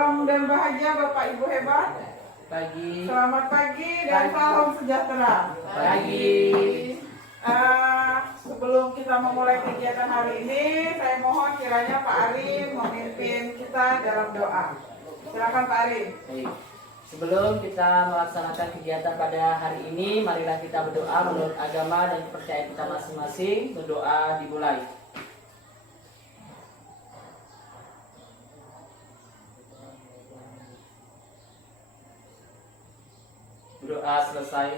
Salam dan bahagia Bapak Ibu hebat. Pagi. Selamat pagi dan salam sejahtera. Pagi. Sebelum kita memulai kegiatan hari ini, saya mohon kiranya Pak Ari memimpin kita dalam doa. Silakan Pak Ari. Baik. Sebelum kita melaksanakan kegiatan pada hari ini, marilah kita berdoa menurut agama dan kepercayaan kita masing-masing. Berdoa dimulai. Berdoa selesai.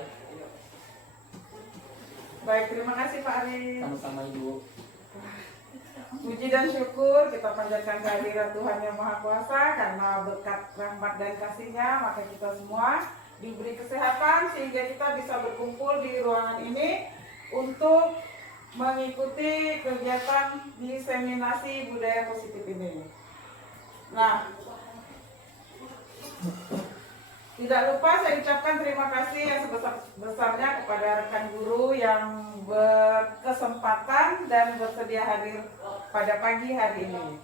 Baik, terima kasih Pak Ari. Sama-sama Ibu. Puji dan syukur kita panjatkan kehadiran Tuhan Yang Maha Kuasa, karena berkat rahmat dan kasih-Nya maka kita semua diberi kesehatan sehingga kita bisa berkumpul di ruangan ini untuk mengikuti kegiatan diseminasi budaya positif ini. Nah, tidak lupa saya ucapkan terima kasih yang sebesar-besarnya kepada rekan guru yang berkesempatan dan bersedia hadir pada pagi hari ini.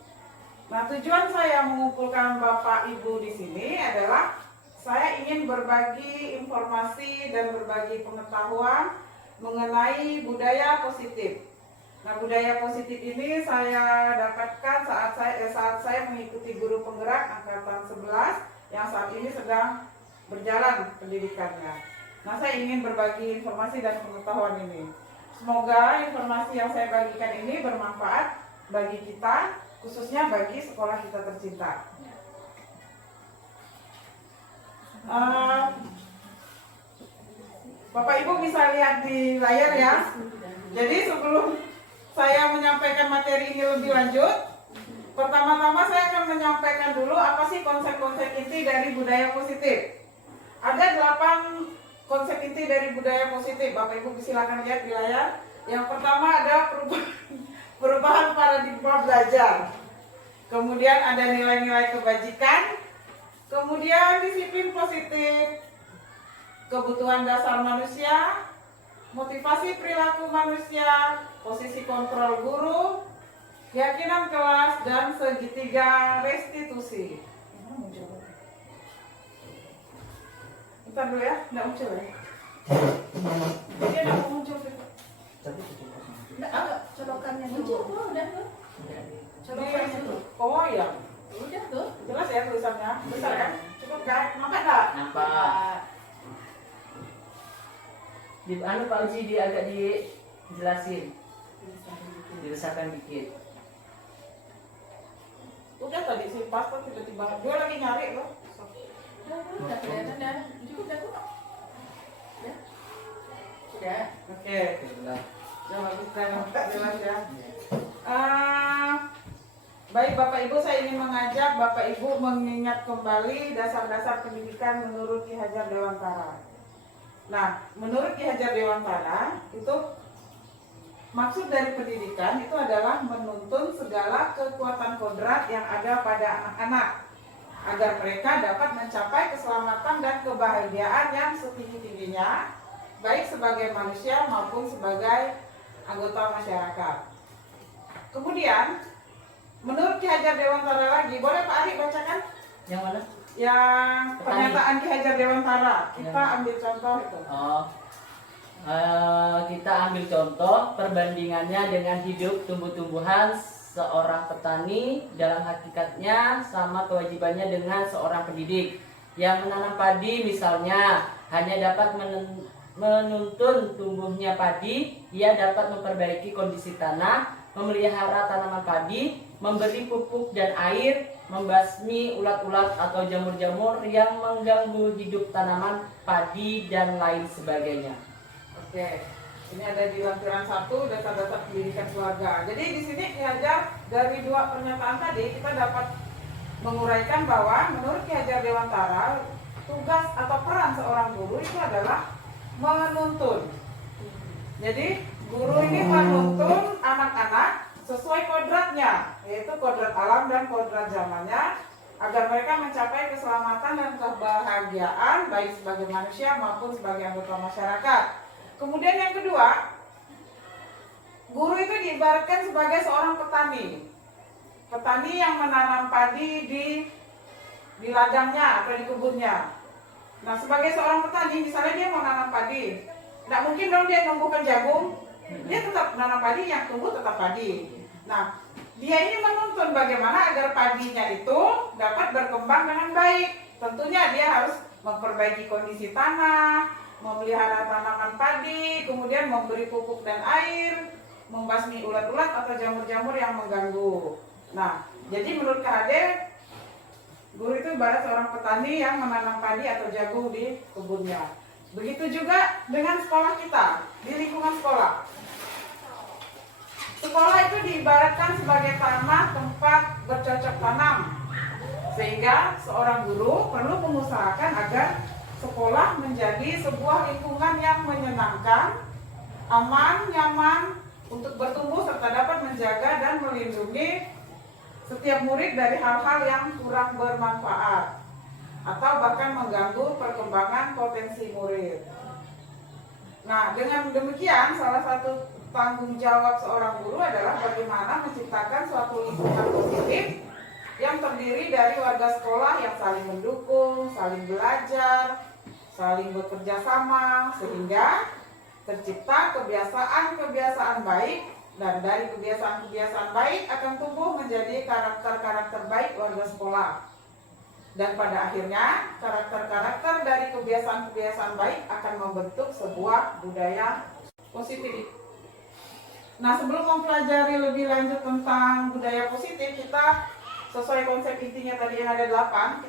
Nah, tujuan saya mengumpulkan Bapak Ibu di sini adalah saya ingin berbagi informasi dan berbagi pengetahuan mengenai budaya positif. Nah, budaya positif ini saya dapatkan saat saya mengikuti guru penggerak angkatan 11 yang saat ini sedang berjalan pendidikannya. Nah, saya ingin berbagi informasi dan pengetahuan ini. Semoga informasi yang saya bagikan ini bermanfaat bagi kita, khususnya bagi sekolah kita tercinta. Bapak Ibu bisa lihat di layar ya. Jadi sebelum saya menyampaikan materi ini lebih lanjut, pertama-tama saya akan menyampaikan dulu apa sih konsep-konsep inti dari budaya positif. Ada 8 konsep inti dari budaya positif. Bapak Ibu silakan lihat di layar. Yang pertama ada perubahan paradigma belajar. Kemudian ada nilai-nilai kebajikan. Kemudian disiplin positif, kebutuhan dasar manusia, motivasi perilaku manusia, posisi kontrol guru, keyakinan kelas, dan segitiga restitusi. Bentar dulu ya, nggak muncul ya. Dia nggak mau muncul. Nggak, agak colokannya muncul tuh, udah tuh. Colokannya tuh. Oh iya. Udah tuh. Jelas ya tulisannya. Besar kan? Cukup kan? Nampak nggak? Nampak. Di Pak Uji agak dijelasin. Dibesarkan dikit. Udah tadi si pastor tiba-tiba dia lagi nyari loh. Udah kelihatan dah. Cukup dah kok. Udah. Udah. Oke. Ya bagus kan, nampak jelas ya. Baik Bapak Ibu, saya ingin mengajak Bapak Ibu mengingat kembali dasar-dasar pendidikan menurut Ki Hajar Dewantara. Nah, menurut Ki Hajar Dewantara itu maksud dari pendidikan itu adalah menuntun segala kekuatan kodrat yang ada pada anak-anak agar mereka dapat mencapai keselamatan dan kebahagiaan yang setinggi-tingginya, baik sebagai manusia maupun sebagai anggota masyarakat. Kemudian, menurut Ki Hajar Dewantara lagi, boleh Pak Ari bacakan? Yang mana? Yang pernyataan Ki Hajar Dewantara. Kita ambil contoh itu. Kita ambil contoh perbandingannya dengan hidup tumbuh-tumbuhan. Seorang petani dalam hakikatnya sama kewajibannya dengan seorang pendidik yang menanam padi misalnya hanya dapat menuntun tumbuhnya padi. Ia dapat memperbaiki kondisi tanah, memelihara tanaman padi, memberi pupuk dan air, membasmi ulat-ulat atau jamur-jamur yang mengganggu hidup tanaman padi dan lain sebagainya. Oke. Ini ada di lampiran 1 dasar-dasar pendidikan keluarga. Jadi di sini Ki Hajar dari 2 pernyataan tadi kita dapat menguraikan bahwa menurut Ki Hajar Dewantara tugas atau peran seorang guru itu adalah menuntun. Jadi guru ini menuntun anak-anak sesuai kodratnya, yaitu kodrat alam dan kodrat zamannya, agar mereka mencapai keselamatan dan kebahagiaan baik sebagai manusia maupun sebagai anggota masyarakat. Kemudian yang kedua, guru itu diibaratkan sebagai seorang petani. Petani yang menanam padi di di ladangnya atau di kebunnya. Nah, sebagai seorang petani, misalnya dia mau nanam padi, nggak mungkin dong dia numbuhkan jagung, dia tetap nanam padi, yang tumbuh tetap padi. Nah, dia ini menuntun bagaimana agar padinya itu dapat berkembang dengan baik. Tentunya dia harus memperbaiki kondisi tanah, memelihara tanaman padi, kemudian memberi pupuk dan air, membasmi ulat-ulat atau jamur-jamur yang mengganggu. Nah, jadi menurut KHD, guru itu ibarat seorang petani yang menanam padi atau jagung di kebunnya. Begitu juga dengan sekolah kita, di lingkungan sekolah. Sekolah itu diibaratkan sebagai tanah tempat bercocok tanam. Sehingga seorang guru perlu mengusahakan agar sekolah menjadi sebuah lingkungan yang menyenangkan, aman, nyaman untuk bertumbuh serta dapat menjaga dan melindungi setiap murid dari hal-hal yang kurang bermanfaat atau bahkan mengganggu perkembangan potensi murid. Nah, dengan demikian salah satu tanggung jawab seorang guru adalah bagaimana menciptakan suatu lingkungan positif yang terdiri dari warga sekolah yang saling mendukung, saling belajar, saling bekerja sama, sehingga tercipta kebiasaan-kebiasaan baik, dan dari kebiasaan-kebiasaan baik akan tumbuh menjadi karakter-karakter baik warga sekolah. Dan pada akhirnya karakter-karakter dari kebiasaan-kebiasaan baik akan membentuk sebuah budaya positif. Nah, sebelum mempelajari lebih lanjut tentang budaya positif, kita sesuai konsep intinya tadi yang ada 8,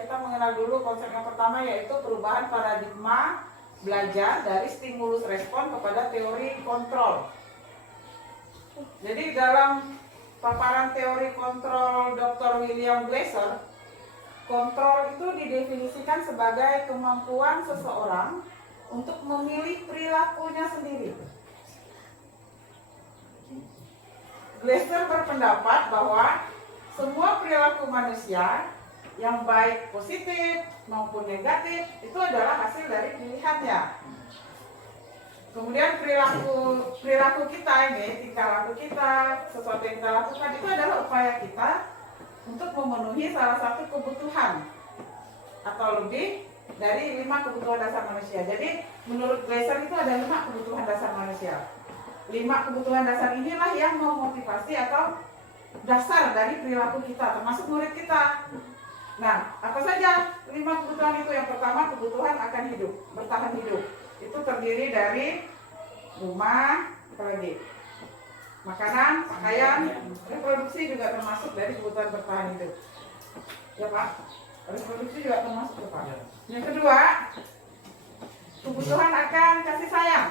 kita mengenal dulu konsep yang pertama, yaitu perubahan paradigma belajar dari stimulus respon kepada teori kontrol. Jadi dalam paparan teori kontrol Dr. William Glasser, kontrol itu didefinisikan sebagai kemampuan seseorang untuk memilih perilakunya sendiri. Glasser berpendapat bahwa semua perilaku manusia yang baik positif maupun negatif itu adalah hasil dari pilihannya. Kemudian perilaku kita ini, tingkah laku kita, sesuatu yang kita lakukan itu adalah upaya kita untuk memenuhi salah satu kebutuhan atau lebih dari 5 kebutuhan dasar manusia. Jadi menurut Glasser itu ada 5 kebutuhan dasar manusia. 5 kebutuhan dasar inilah yang memotivasi atau dasar dari perilaku kita, termasuk murid kita. Nah, apa saja 5 kebutuhan itu? Yang pertama, kebutuhan akan hidup, bertahan hidup. Itu terdiri dari rumah, apalagi makanan, pakaian, reproduksi juga termasuk dari kebutuhan bertahan hidup. Ya Pak, reproduksi juga termasuk ya Pak. Yang kedua, kebutuhan akan kasih sayang.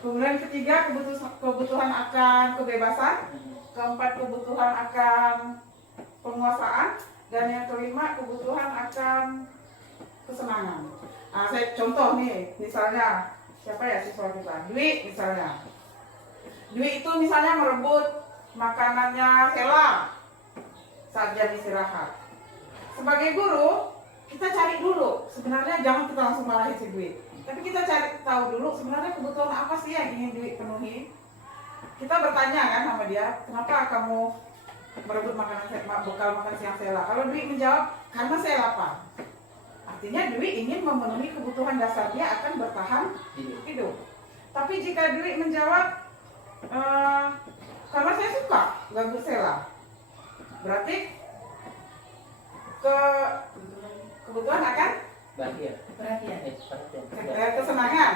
Kemudian ketiga, kebutuhan akan kebebasan. Keempat, kebutuhan akan penguasaan. Dan yang kelima, kebutuhan akan kesenangan. Nah, saya contoh nih, misalnya siapa ya siswa kita? Dwi misalnya. Dwi itu misalnya merebut makanannya Sela saat jam istirahat. Sebagai guru, kita cari dulu. Sebenarnya jangan kita langsung marahin si Dwi, tapi kita cari tahu dulu sebenarnya kebutuhan apa sih yang ingin Dwi penuhi. Kita bertanya kan sama dia, kenapa kamu merebut bekal makan siang Sela? Kalau Dwi menjawab, karena saya lapar. Artinya Dwi ingin memenuhi kebutuhan dasar dia akan bertahan hidup. Tapi jika Dwi menjawab, karena saya suka ganggu Sela, berarti kebutuhan akan Perhatian. kesenangan.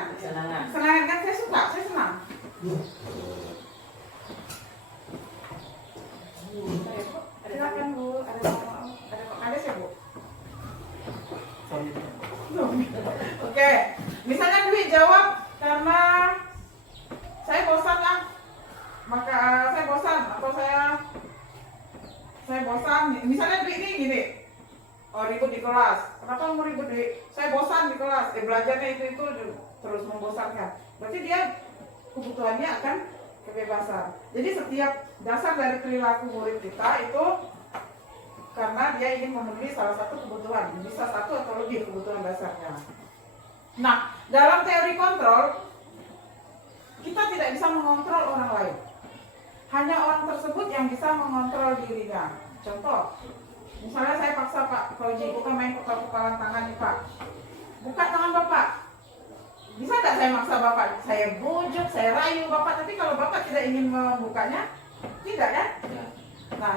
Kesenangan kan saya suka, saya senang. Silakan Bu, ada ya Bu? Oke, misalnya Dwi jawab karena saya bosan lah, maka saya bosan atau saya bosan. Misalnya Dwi ini gini, ribut di kelas. Kenapa mau ribut Dwi? Saya bosan di kelas. Belajarnya itu terus membosankan. Berarti dia kebutuhannya akan kebebasan. Jadi setiap dasar dari perilaku murid kita itu karena dia ingin memenuhi salah satu kebutuhan, bisa satu atau lebih kebutuhan dasarnya. Nah, dalam teori kontrol, kita tidak bisa mengontrol orang lain. Hanya orang tersebut yang bisa mengontrol dirinya. Contoh, misalnya saya Fauji, bukan main kepal-kepalan tangan nih Pak. Buka tangan Bapak. Bisa nggak saya maksa Bapak? Saya bujuk, saya rayu Bapak, tapi kalau Bapak tidak ingin membukanya, tidak kan? Ya. Nah,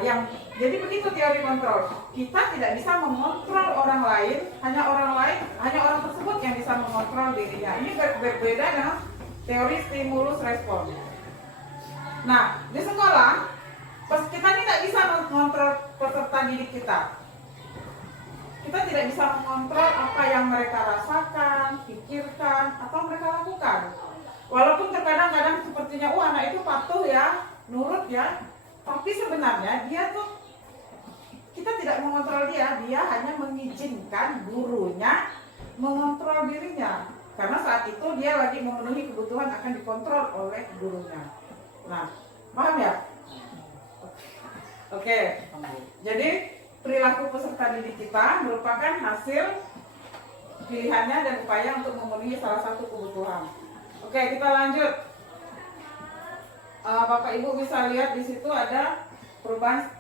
jadi begitu teori kontrol. Kita tidak bisa mengontrol orang lain, hanya orang tersebut yang bisa mengontrol dirinya. Ini berbeda dengan teori stimulus respon. Nah, di sekolah, kita tidak bisa mengontrol peserta didik kita. Kita tidak bisa mengontrol apa yang mereka rasakan, pikirkan, atau mereka lakukan. Walaupun terkadang-kadang sepertinya, anak itu patuh ya, nurut ya, tapi sebenarnya dia tuh, kita tidak mengontrol dia hanya mengizinkan gurunya mengontrol dirinya. Karena saat itu dia lagi memenuhi kebutuhan akan dikontrol oleh gurunya. Nah, paham ya? Oke, jadi perilaku peserta didik kita merupakan hasil pilihannya dan upaya untuk memenuhi salah satu kebutuhan. Oke, kita lanjut. Bapak Ibu bisa lihat di situ ada perubahan.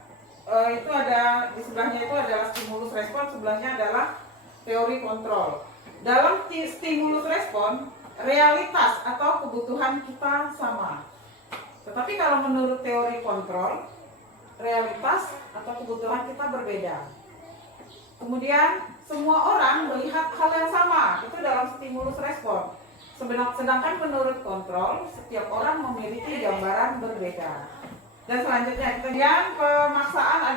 Itu ada di sebelahnya itu adalah stimulus respon, sebelahnya adalah teori kontrol. Dalam stimulus respon, realitas atau kebutuhan kita sama. Tetapi kalau menurut teori kontrol, realitas atau kebutuhan kita berbeda. Kemudian semua orang melihat hal yang sama, itu dalam stimulus respon. Sedangkan menurut kontrol, setiap orang memiliki gambaran berbeda. Dan selanjutnya, kemudian pemaksaan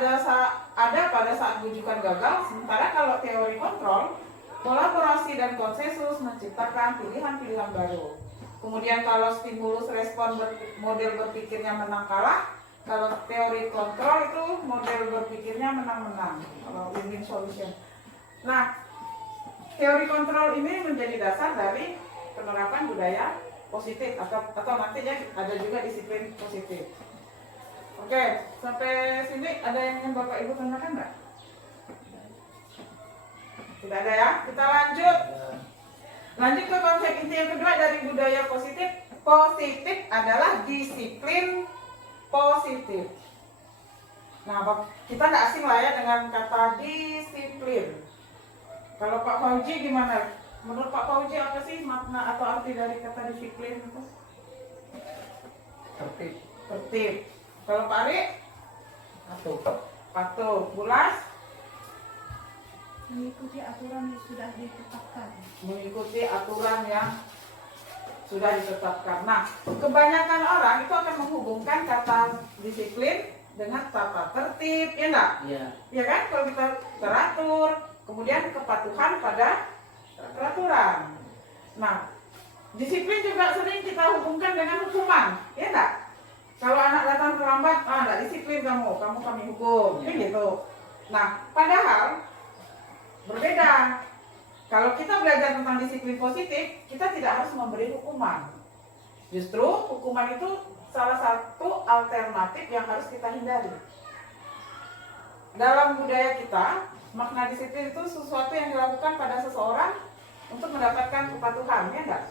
ada pada saat bujukan gagal. Sementara kalau teori kontrol, kolaborasi dan konsensus menciptakan pilihan-pilihan baru. Kemudian kalau stimulus respon model berpikirnya menang kalah, kalau teori kontrol itu model berpikirnya menang-menang, kalau win-win solution. Nah, teori kontrol ini menjadi dasar dari penerapan budaya positif atau nantinya ada juga disiplin positif. Oke, sampai sini ada yang ingin Bapak Ibu tanyakan nggak? Tidak ada ya? Kita lanjut. Lanjut ke konsep inti yang kedua dari budaya positif. Positif adalah disiplin positif. Nah, kita nggak asing lah ya dengan kata disiplin. Kalau Pak Fauji gimana? Menurut Pak Fauji apa sih makna atau arti dari kata disiplin itu? Tertib. Tertib. Kalau Pak Ari? Patuh. Patuh. Bulas? Mengikuti aturan yang sudah ditetapkan. Mengikuti aturan yang sudah ditetapkan. Nah, kebanyakan orang itu akan menghubungkan kata disiplin dengan tata tertib, ya enggak? Iya. Ya kan? Kalau kita teratur, kemudian kepatuhan pada peraturan. Nah, disiplin juga sering kita hubungkan dengan hukuman, ya enggak? Kalau anak datang terlambat, enggak disiplin kamu kami hukum, kan gitu. Nah, padahal berbeda. Kalau kita belajar tentang disiplin positif, kita tidak harus memberi hukuman. Justru hukuman itu salah satu alternatif yang harus kita hindari. Dalam budaya kita, makna disiplin itu sesuatu yang dilakukan pada seseorang untuk mendapatkan kepatuhan, ya enggak?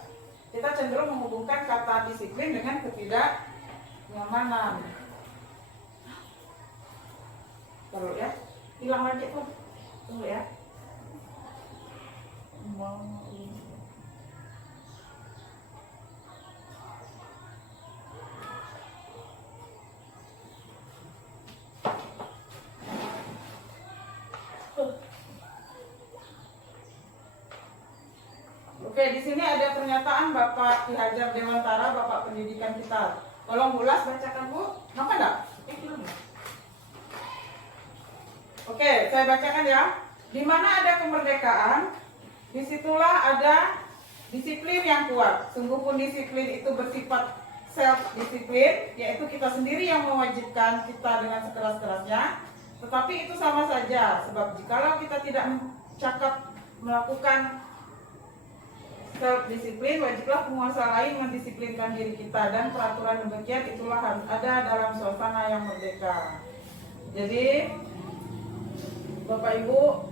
Kita cenderung menghubungkan kata disiplin dengan ketidaknyamanan. Taruh ya, hilang lagi tuh, tunggu ya. Oke, di sini ada pernyataan Bapak Ki Hajar Dewantara, Bapak Pendidikan kita. Tolong ulas bacakan Bu. Nampak enggak? Oke, saya bacakan ya. Di mana ada kemerdekaan, disitulah ada disiplin yang kuat. Sungguh pun disiplin itu bersifat self-disiplin, yaitu kita sendiri yang mewajibkan kita dengan sekeras-kerasnya. Tetapi itu sama saja, sebab jikalau kita tidak melakukan self-disiplin, wajiblah penguasa lain mendisiplinkan diri kita. Dan peraturan demikian itulah harus ada dalam suasana yang merdeka. Jadi, Bapak Ibu,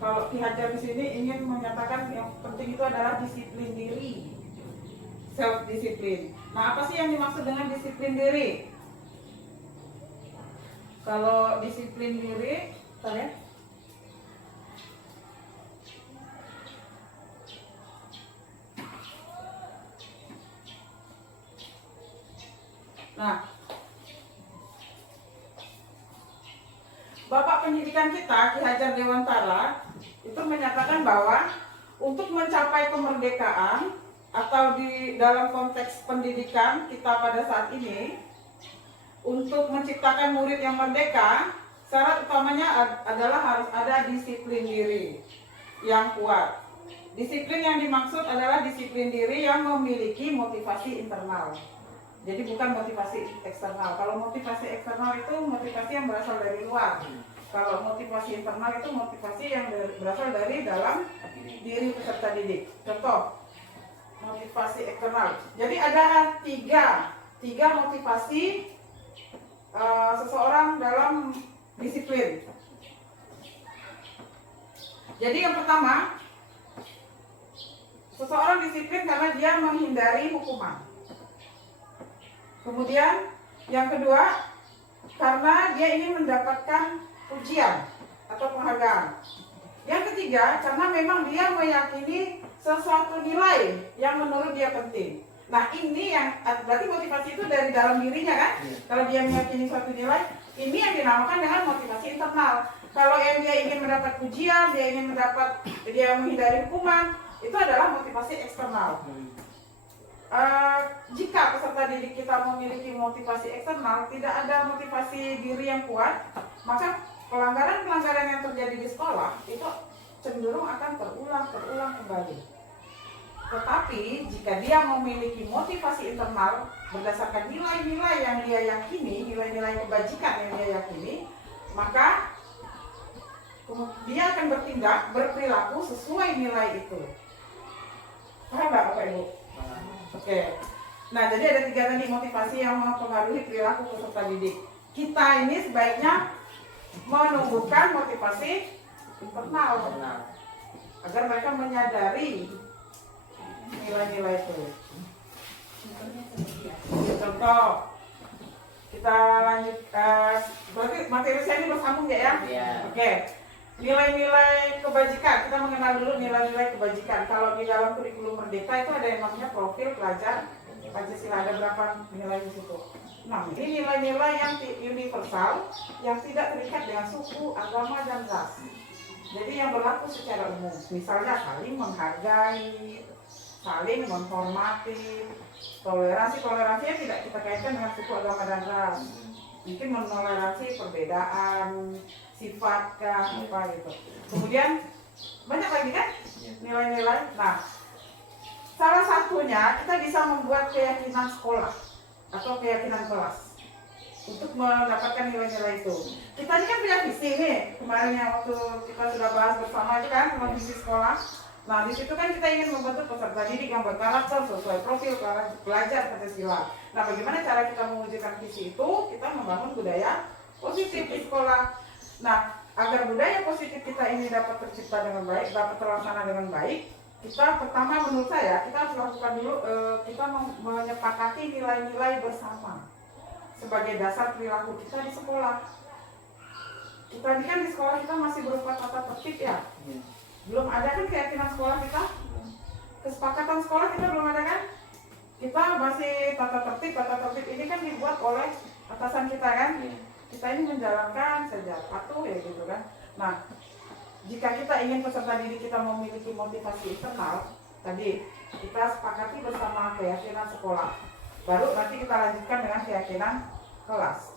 kalau Ki Hajar di sini ingin menyatakan yang penting itu adalah disiplin diri, self-disiplin. Nah, apa sih yang dimaksud dengan disiplin diri? Kalau disiplin diri, Bapak Pendidikan kita, Ki Hajar Dewantara, itu menyatakan bahwa untuk mencapai kemerdekaan atau di dalam konteks pendidikan kita pada saat ini, untuk menciptakan murid yang merdeka, syarat utamanya adalah harus ada disiplin diri yang kuat. Disiplin yang dimaksud adalah disiplin diri yang memiliki motivasi internal. Jadi bukan motivasi eksternal. Kalau motivasi eksternal itu motivasi yang berasal dari luar. Kalau motivasi internal itu motivasi yang berasal dari dalam diri peserta didik. Contoh, motivasi eksternal. Jadi ada tiga motivasi seseorang dalam disiplin. Jadi yang pertama, seseorang disiplin karena dia menghindari hukuman. Kemudian yang kedua, karena dia ingin mendapatkan pujian atau penghargaan. Yang ketiga, karena memang dia meyakini sesuatu nilai yang menurut dia penting. Nah ini yang berarti motivasi itu dari dalam dirinya kan? Kalau dia meyakini suatu nilai, ini yang dinamakan dengan motivasi internal. Kalau yang dia ingin mendapat pujian, dia menghindari hukuman, itu adalah motivasi eksternal. Jika peserta didik kita memiliki motivasi eksternal, tidak ada motivasi diri yang kuat, maka pelanggaran-pelanggaran yang terjadi di sekolah itu cenderung akan terulang kembali. Tetapi jika dia memiliki motivasi internal berdasarkan nilai-nilai yang dia yakini, nilai-nilai kebajikan yang dia yakini, maka dia akan berperilaku sesuai nilai itu. Paham nggak Bapak Ibu? Oke. Nah, jadi ada 3 tadi motivasi yang mempengaruhi perilaku peserta didik. Kita ini sebaiknya menumbuhkan motivasi internal agar mereka menyadari nilai-nilai itu. Contoh, kita lanjut. Berarti materi saya ini bersambung ya? Oke. Nilai-nilai kebajikan, kita mengenal dulu nilai-nilai kebajikan. Kalau di dalam kurikulum Merdeka itu ada yang namanya profil pelajar Pancasila, ada berapa nilai di situ. Nah, ini nilai-nilai yang universal, yang tidak terikat dengan suku, agama, dan ras. Jadi yang berlaku secara umum, misalnya saling menghargai, saling menghormati, toleransinya tidak kita kaitkan dengan suku, agama, dan ras. Mungkin menoleransi perbedaan sifat apa gitu. Kemudian banyak lagi kan nilai-nilai. Nah, salah satunya kita bisa membuat keyakinan sekolah atau keyakinan kelas untuk mendapatkan nilai-nilai itu. Kita ini kan punya visi nih, kemarin yang waktu kita sudah bahas bersama itu kan tentang visi sekolah. Nah, di situ kan kita ingin membentuk peserta didik yang berkarakter sesuai profil pelajar Pancasila. Nah, bagaimana cara kita mewujudkan visi itu? Kita membangun budaya positif di sekolah. Nah, agar budaya positif kita ini dapat tercipta dengan baik, dapat terlaksana dengan baik, kita pertama menurut saya kita harus lakukan dulu, kita menyepakati nilai-nilai bersama sebagai dasar perilaku kita di sekolah. Kita ini kan di sekolah kita masih berupa tata tertib ya, belum ada kan keyakinan sekolah kita, kesepakatan sekolah kita belum ada kan, kita masih tata tertib ini kan dibuat oleh atasan kita kan. Kita ini menjalankan saja, patuh ya gitu kan. Nah, jika kita ingin peserta didik kita memiliki motivasi internal, tadi kita sepakati bersama keyakinan sekolah. Baru nanti kita lanjutkan dengan keyakinan kelas.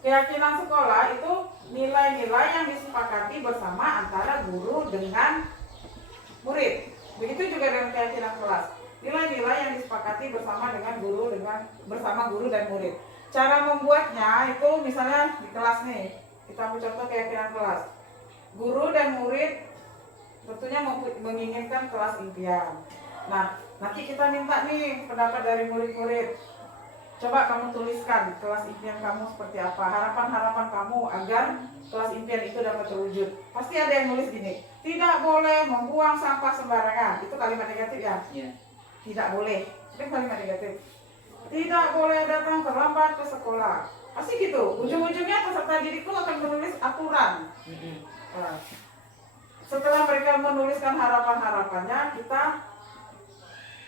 Keyakinan sekolah itu nilai-nilai yang disepakati bersama antara guru dengan murid. Begitu juga dengan keyakinan kelas. Nilai-nilai yang disepakati bersama guru dan murid. Cara membuatnya itu misalnya di kelas nih, kita ambil contoh keyakinan kelas. Guru dan murid tentunya menginginkan kelas impian. Nah, nanti kita minta nih pendapat dari murid-murid. Coba kamu tuliskan kelas impian kamu seperti apa, harapan-harapan kamu agar kelas impian itu dapat terwujud. Pasti ada yang nulis gini, tidak boleh membuang sampah sembarangan. Itu kalimat negatif ya? Tidak boleh, itu kalimat negatif. Tidak boleh datang terlambat ke sekolah. Pasti gitu. Ujung-ujungnya peserta didik pun akan menulis aturan. Nah, setelah mereka menuliskan harapan-harapannya, kita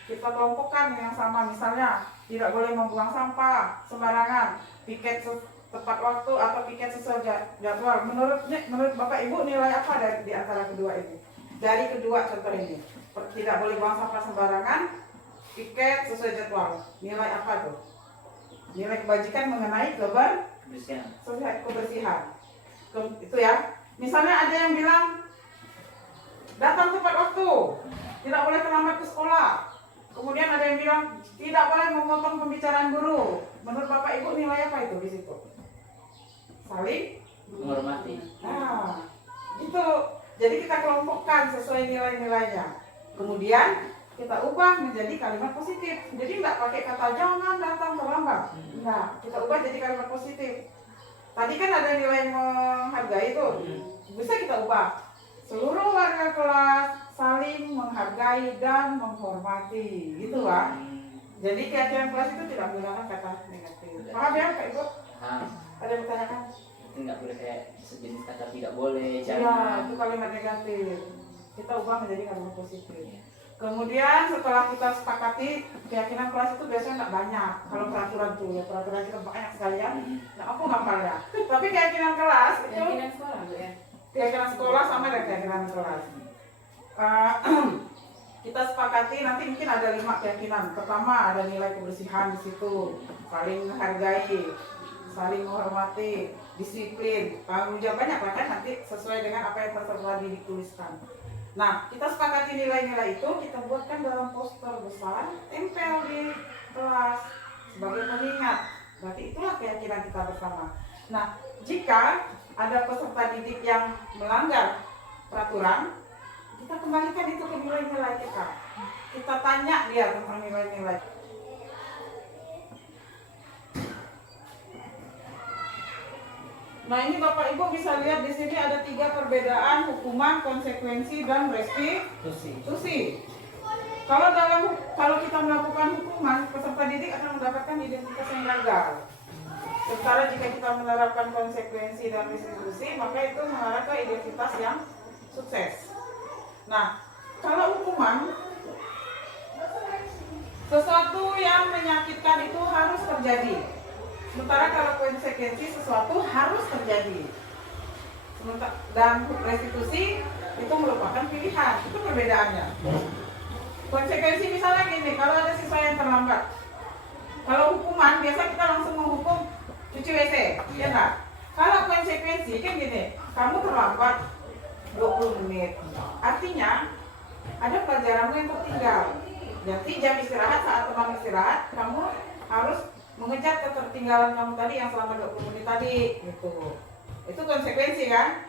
kelompokkan yang sama. Misalnya tidak boleh membuang sampah sembarangan. Piket tepat waktu atau piket sesuai jadwal. Menurut Bapak Ibu nilai apa dari di antara kedua ini? Dari kedua contoh ini, tidak boleh buang sampah sembarangan, piket sesuai jadwal. Nilai apa tuh? Nilai kebajikan mengenai kebersihan. Itu ya. Misalnya ada yang bilang datang tepat waktu, tidak boleh terlambat ke sekolah. Kemudian ada yang bilang tidak boleh memotong pembicaraan guru. Menurut Bapak Ibu nilai apa itu di situ? Saling menghormati. Nah, itu. Jadi kita kelompokkan sesuai nilai-nilainya. Kemudian kita ubah menjadi kalimat positif. Jadi nggak pakai kata jangan datang terlambat. Nah, kita ubah jadi kalimat positif. Tadi kan ada nilai menghargai itu. Bisa kita ubah. Seluruh warga kelas saling menghargai dan menghormati. Gitu lah. Jadi keyakinan kelas itu tidak menggunakan kata negatif. Paham ya Pak Ibu? Ada yang bertanyakan? Itu nggak boleh kayak sejenis kata tidak boleh, Ya, jangan. itu kalimat negatif. Kita ubah menjadi kalimat positif. Kemudian setelah kita sepakati keyakinan kelas itu biasanya nggak banyak. Kalau peraturan tuh ya peraturan kita banyak sekali ya. Nah aku hafal ya. Tapi keyakinan kelas itu Keyakinan sekolah Bu ya. keyakinan sekolah sama dengan keyakinan kelas. Kita sepakati nanti mungkin ada 5 keyakinan. Pertama ada nilai kebersihan di situ, saling menghargai, saling menghormati, disiplin, tanggung jawab banyak lah kan nanti sesuai dengan apa yang tertera dituliskan. Nah, kita sepakati nilai-nilai itu, kita buatkan dalam poster besar, tempel di kelas sebagai pengingat. Berarti itulah keyakinan kita bersama. Nah, jika ada peserta didik yang melanggar peraturan, kita kembalikan itu ke nilai-nilai kita. Kita tanya dia tentang nilai-nilai. Nah ini Bapak Ibu bisa lihat di sini ada 3 perbedaan hukuman, konsekuensi, dan restitusi. Kalau kita melakukan hukuman, peserta didik akan mendapatkan identitas yang gagal. Sementara jika kita menerapkan konsekuensi dan restitusi, maka itu mengarah ke identitas yang sukses. Nah, kalau hukuman, sesuatu yang menyakitkan itu harus terjadi. Sementara kalau konsekuensi sesuatu harus terjadi. Dan restitusi itu merupakan pilihan. Itu perbedaannya. Konsekuensi misalnya gini, kalau ada siswa yang terlambat. Kalau hukuman biasa kita langsung menghukum cuci WC, ya enggak? Kalau konsekuensi kan gini, kamu terlambat 20 menit. Artinya ada pelajaranmu yang tertinggal. Jadi jam istirahat, saat teman istirahat, kamu harus mengejar ketertinggalan kamu tadi yang selama 20 menit tadi gitu. Itu konsekuensi kan.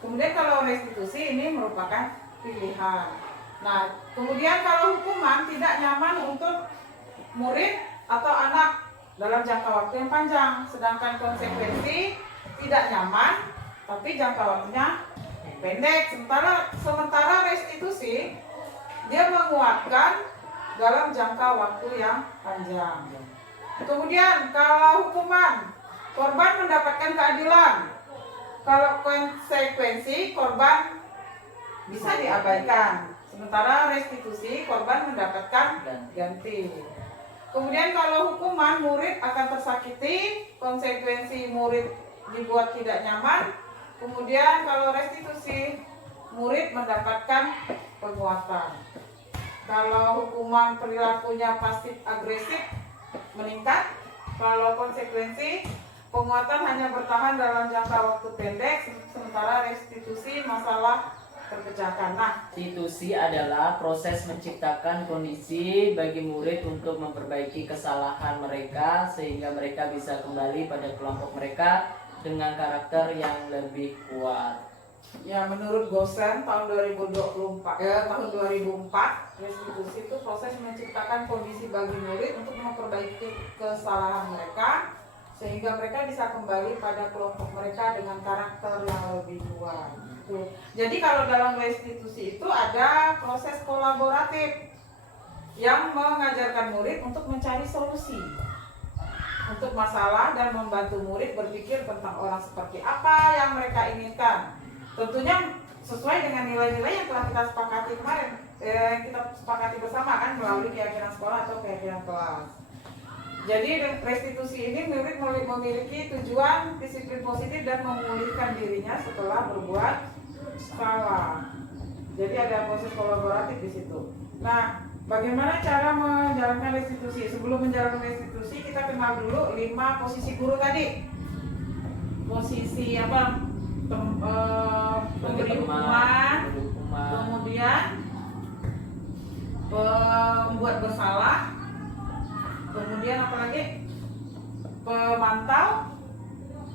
Kemudian kalau restitusi ini merupakan pilihan. Nah, kemudian kalau hukuman tidak nyaman untuk murid atau anak dalam jangka waktu yang panjang, sedangkan konsekuensi tidak nyaman tapi jangka waktunya pendek. Sementara restitusi dia menguatkan dalam jangka waktu yang panjang. Kemudian kalau hukuman, korban mendapatkan keadilan. Kalau konsekuensi, korban bisa diabaikan. Sementara restitusi, korban mendapatkan ganti. Kemudian kalau hukuman, murid akan tersakiti. Konsekuensi, murid dibuat tidak nyaman. Kemudian kalau restitusi, murid mendapatkan penguatan. Kalau hukuman perilakunya pasif agresif meningkat, kalau konsekuensi penguatan hanya bertahan dalam jangka waktu pendek, sementara restitusi masalah terpecahkan. Nah, Restitusi adalah proses menciptakan kondisi bagi murid untuk memperbaiki kesalahan mereka sehingga mereka bisa kembali pada kelompok mereka dengan karakter yang lebih kuat. ya menurut Gosen tahun 2004, restitusi itu proses menciptakan kondisi bagi murid untuk memperbaiki kesalahan mereka sehingga mereka bisa kembali pada kelompok mereka dengan karakter yang lebih kuat. Jadi kalau dalam restitusi itu ada proses kolaboratif yang mengajarkan murid untuk mencari solusi untuk masalah dan membantu murid berpikir tentang orang seperti apa yang mereka inginkan. Tentunya sesuai dengan nilai-nilai yang telah kita sepakati kemarin, kita sepakati bersama kan melalui keyakinan sekolah atau keyakinan kelas. Jadi restitusi ini murid memiliki tujuan disiplin positif dan memulihkan dirinya setelah berbuat salah. Jadi ada proses kolaboratif di situ. Nah, bagaimana cara menjalankan restitusi? Sebelum menjalankan restitusi, kita kenal dulu 5 posisi guru tadi. Posisi apa? Pemberi hukuman, kemudian pembuat bersalah, kemudian apa lagi? Pemantau,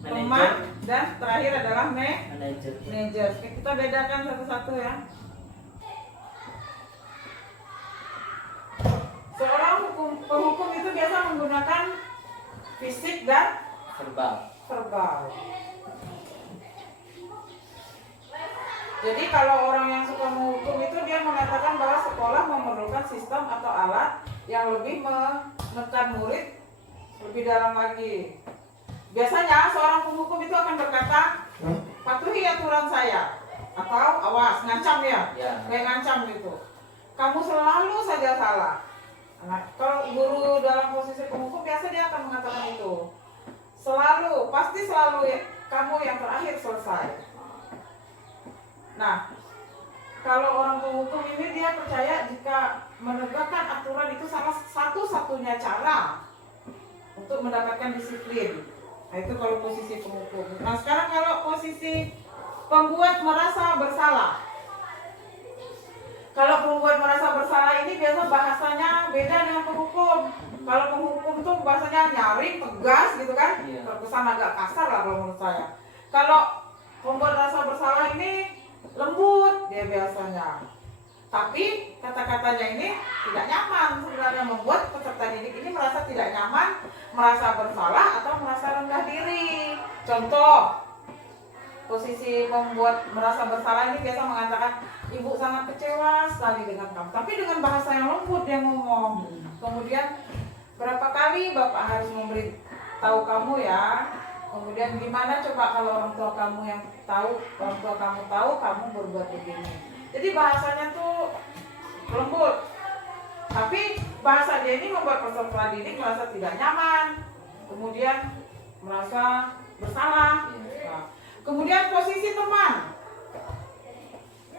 teman, dan terakhir adalah manajer. Kita bedakan satu-satu ya. Seorang penghukum itu biasa menggunakan fisik dan verbal. Jadi kalau orang yang suka menghukum itu dia mengatakan bahwa sekolah memerlukan sistem atau alat yang lebih menekan murid lebih dalam lagi. Biasanya seorang penghukum itu akan berkata, patuhi aturan saya, atau awas, ngancam ya, kayak ngancam gitu. Kamu selalu saja salah. Nah, kalau guru dalam posisi penghukum biasa dia akan mengatakan itu. Selalu, pasti selalu ya, kamu yang terakhir selesai. Nah, kalau orang penghukum ini dia percaya jika menegakkan aturan itu salah satu-satunya cara untuk mendapatkan disiplin. Nah, itu kalau posisi penghukum. Nah, sekarang kalau posisi pembuat merasa bersalah. Kalau pembuat merasa bersalah ini biasa bahasanya beda dengan penghukum. Kalau penghukum tuh bahasanya nyaring, tegas gitu kan, terkesan agak kasar lah kalau menurut saya. Kalau pembuat rasa bersalah ini lembut dia biasanya. Tapi kata-katanya ini tidak nyaman sebenarnya, membuat peserta didik ini merasa tidak nyaman, merasa bersalah atau merasa rendah diri. Contoh, posisi membuat merasa bersalah ini biasa mengatakan, ibu sangat kecewa sekali dengan kamu, tapi dengan bahasa yang lembut dia ngomong. Kemudian, berapa kali bapak harus memberi tahu kamu ya? Kemudian gimana coba kalau orang tua kamu yang tahu, orang tua kamu tahu kamu berbuat begini. Jadi bahasanya tuh lembut, tapi bahasa dia ini membuat peserta didik merasa tidak nyaman, kemudian merasa bersalah. Nah, kemudian posisi teman.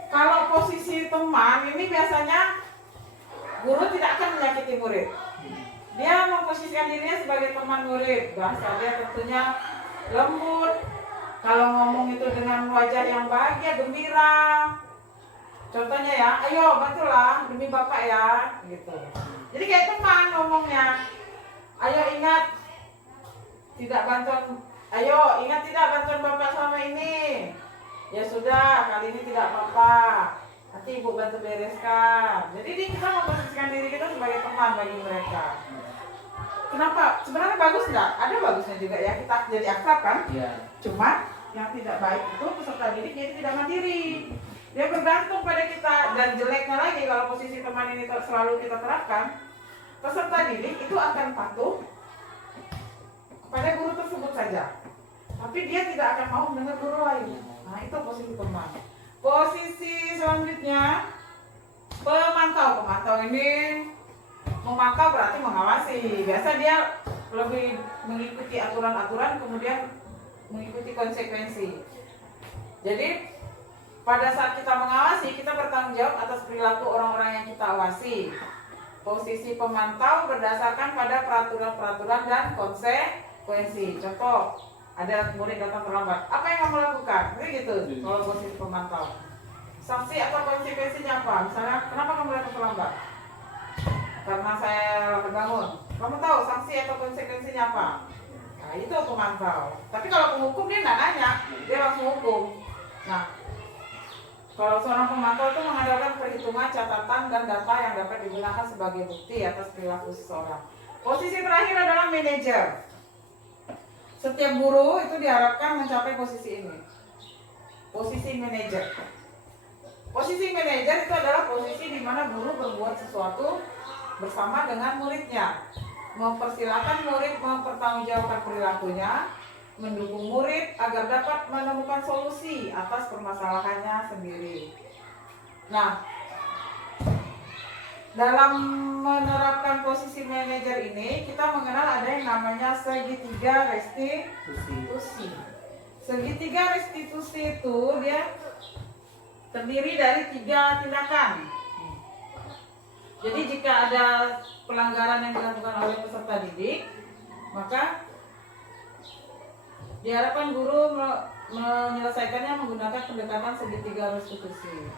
Kalau posisi teman ini biasanya guru tidak akan menyakiti murid. Dia memposisikan dirinya sebagai teman murid. Bahasa dia tentunya lembut. Kalau ngomong itu dengan wajah yang bahagia, gembira. Contohnya ya, ayo bantulah demi bapak ya, gitu. Jadi kayak teman ngomongnya. Ayo ingat tidak bantuan bapak selama ini. Ya sudah, kali ini tidak apa-apa. Nanti ibu bantu bereskan. Jadi kita memposisikan diri kita sebagai teman bagi mereka. Kenapa? Sebenarnya bagus nggak? Ada bagusnya juga ya, kita jadi akrab kan? Iya. Cuma yang tidak baik itu peserta didik jadi tidak mandiri. Dia bergantung pada kita, dan jeleknya lagi kalau posisi teman ini selalu kita terapkan, peserta didik itu akan patuh kepada guru tersebut saja. Tapi dia tidak akan mau mendengar guru lain. Nah, itu posisi teman. Posisi selanjutnya pemantau. Pemantau ini memantau berarti mengawasi. Biasa dia lebih mengikuti aturan-aturan, kemudian mengikuti konsekuensi. Jadi pada saat kita mengawasi, kita bertanggung jawab atas perilaku orang-orang yang kita awasi. Posisi pemantau berdasarkan pada peraturan-peraturan dan konsekuensi. Contoh, ada murid datang terlambat, apa yang kamu lakukan? Gitu. Kalau posisi pemantau, sanksi atau konsekuensinya apa? Misalnya, kenapa kamu datang terlambat? Karena saya lambat bangun. Kamu tahu sanksi atau konsekuensinya apa? Nah, itu pemantau. Tapi kalau penghukum dia nggak nanya, dia langsung hukum. Nah, kalau seorang pemantau itu mengandalkan perhitungan, catatan, dan data yang dapat digunakan sebagai bukti atas perilaku seseorang. Posisi terakhir adalah manajer. Setiap guru itu diharapkan mencapai posisi ini. Posisi manajer. Posisi manajer itu adalah posisi di mana guru berbuat sesuatu bersama dengan muridnya, mempersilahkan murid mempertanggungjawabkan perilakunya, mendukung murid agar dapat menemukan solusi atas permasalahannya sendiri. Nah, dalam menerapkan posisi manajer ini kita mengenal ada yang namanya segitiga restitusi. Segitiga restitusi itu dia terdiri dari 3 tindakan. Jadi jika ada pelanggaran yang dilakukan oleh peserta didik, maka diharapkan guru menyelesaikannya menggunakan pendekatan segitiga restitusi.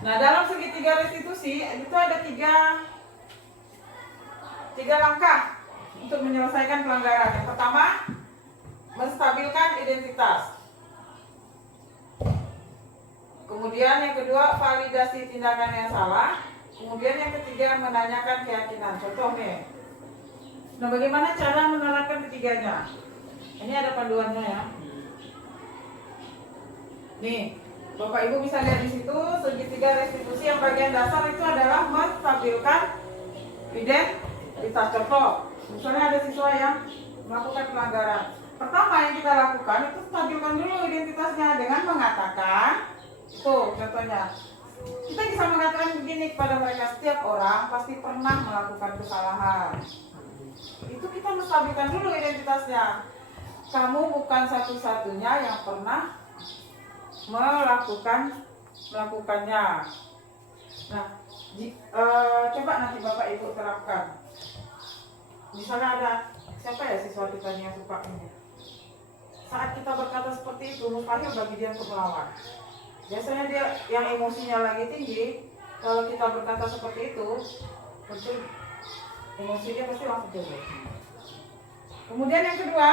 Nah, dalam segitiga restitusi itu ada tiga langkah untuk menyelesaikan pelanggaran. Yang pertama, menstabilkan identitas. Kemudian yang kedua, validasi tindakan yang salah. Kemudian yang ketiga, menanyakan keyakinan. Contoh nih. Nah, bagaimana cara menerapkan ketiganya? Ini ada panduannya ya. Nih, Bapak Ibu bisa lihat di situ segitiga restitusi yang bagian dasar itu adalah menstabilkan identitas. Contoh, misalnya ada siswa yang melakukan pelanggaran. Pertama yang kita lakukan itu stabilkan dulu identitasnya dengan mengatakan, tuh contohnya, kita bisa mengatakan begini kepada mereka, setiap orang pasti pernah melakukan kesalahan. Itu kita menstabilkan dulu identitasnya. Kamu bukan satu-satunya yang pernah melakukannya. Nah, coba nanti Bapak Ibu terapkan. Misalnya ada siapa ya siswa kita yang suka ini. Saat kita berkata seperti itu, mustahil bagi dia untuk melawan. Biasanya dia yang emosinya lagi tinggi. Kalau kita berkata seperti itu, tentu emosinya pasti langsung turun. Kemudian yang kedua,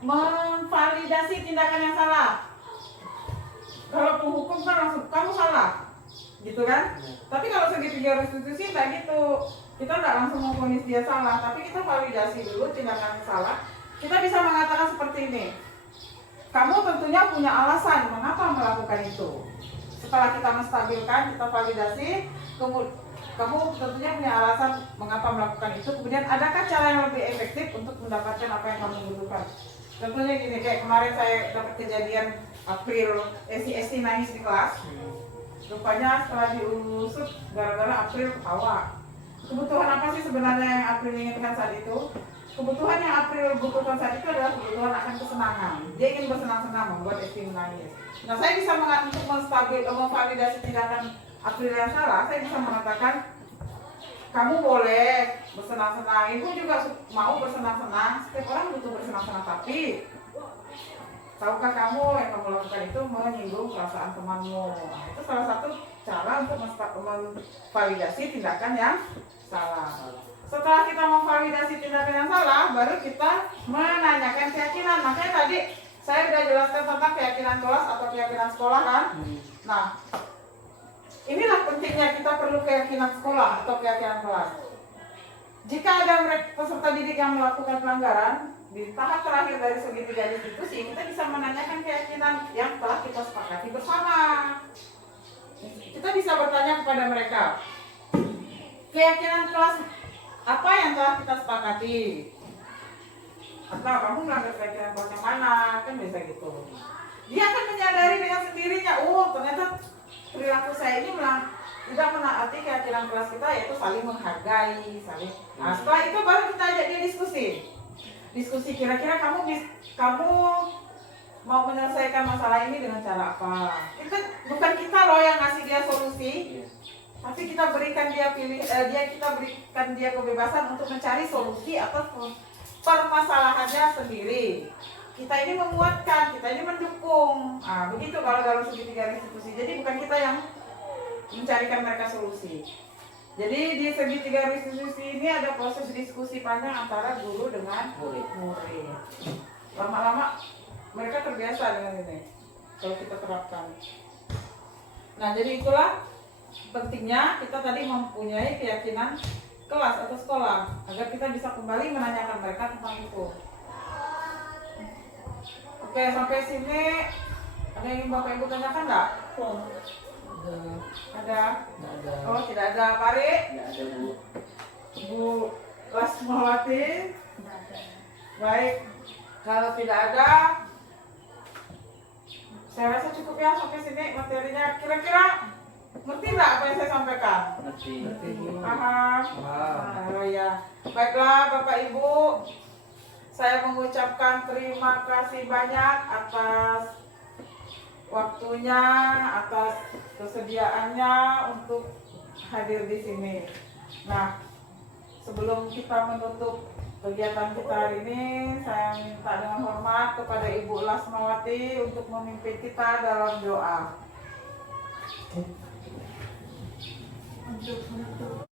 memvalidasi tindakan yang salah. Kalau penghukum kan langsung kamu salah, gitu kan? Tapi kalau segitiga restitusi tak gitu. Kita tidak langsung memvonis dia salah, tapi kita validasi dulu tindakan yang salah. Kita bisa mengatakan seperti ini. Kamu tentunya punya alasan mengapa melakukan itu. Setelah kita menstabilkan, kita validasi, kamu tentunya punya alasan mengapa melakukan itu. Kemudian adakah cara yang lebih efektif untuk mendapatkan apa yang kamu butuhkan? Contohnya gini, kayak kemarin saya dapat kejadian April, si nangis di kelas. Rupanya setelah diusut gara-gara April ketawa. Kebutuhan apa sih sebenarnya yang April inginkan saat itu? Kebutuhan yang April butuhkan saat itu adalah kebutuhan akan kesenangan. Dia ingin bersenang-senang membuat Esti menangis. Nah, saya bisa untuk memvalidasi tindakan April yang salah, saya bisa mengatakan, kamu boleh bersenang-senang, ibu juga mau bersenang-senang, setiap orang butuh bersenang-senang, tapi tahukah kamu yang kamu lakukan itu menyinggung perasaan temanmu. Nah, itu salah satu cara untuk memvalidasi tindakan yang salah. Setelah kita memvalidasi tindakan yang salah, baru kita menanyakan keyakinan. Makanya tadi saya sudah jelaskan tentang keyakinan kelas atau keyakinan sekolah kan. Nah, inilah pentingnya kita perlu keyakinan sekolah atau keyakinan kelas. Jika ada peserta didik yang melakukan pelanggaran, di tahap terakhir dari segitiga institusi, kita bisa menanyakan keyakinan yang telah kita sepakati bersama. Kita bisa bertanya kepada mereka, keyakinan kelas apa yang telah kita sepakati? Atau kamu melanggar keyakinan kelas yang mana? Kan bisa gitu. Dia akan menyadari dengan sendirinya, oh ternyata perilaku saya ini tidak menaati keyakinan kelas kita, yaitu saling menghargai, saling. Nah, setelah itu baru kita ajak dia diskusi kira-kira kamu mau menyelesaikan masalah ini dengan cara apa? Bukan kita loh yang ngasih dia solusi, tapi kita berikan dia kita berikan dia kebebasan untuk mencari solusi atas permasalahannya sendiri. Kita ini menguatkan, kita ini mendukung. Nah, begitu kalau dalam segitiga restitusi. Jadi bukan kita yang mencarikan mereka solusi. Jadi di segitiga restitusi ini ada proses diskusi panjang antara guru dengan murid. Lama-lama mereka terbiasa dengan ini kalau kita terapkan. Nah, jadi itulah pentingnya kita tadi mempunyai keyakinan kelas atau sekolah agar kita bisa kembali menanyakan mereka tentang itu. Oke, sampai sini ada yang ingin Bapak Ibu tanyakan enggak? Ada? Oh, tidak ada. Pari? Tidak ada, Bu. Bu Lasmawati? Baik, kalau tidak ada, saya rasa cukup ya sampai sini materinya. Kira-kira Ngerti nggak apa yang saya sampaikan? Ngerti. Paham? Paham. Oh ya, baiklah Bapak Ibu, saya mengucapkan terima kasih banyak atas waktunya, atas kesediaannya untuk hadir di sini. Nah, sebelum kita menutup kegiatan kita hari ini, saya minta dengan hormat kepada Ibu Lasmawati untuk memimpin kita dalam doa. Untuk menutup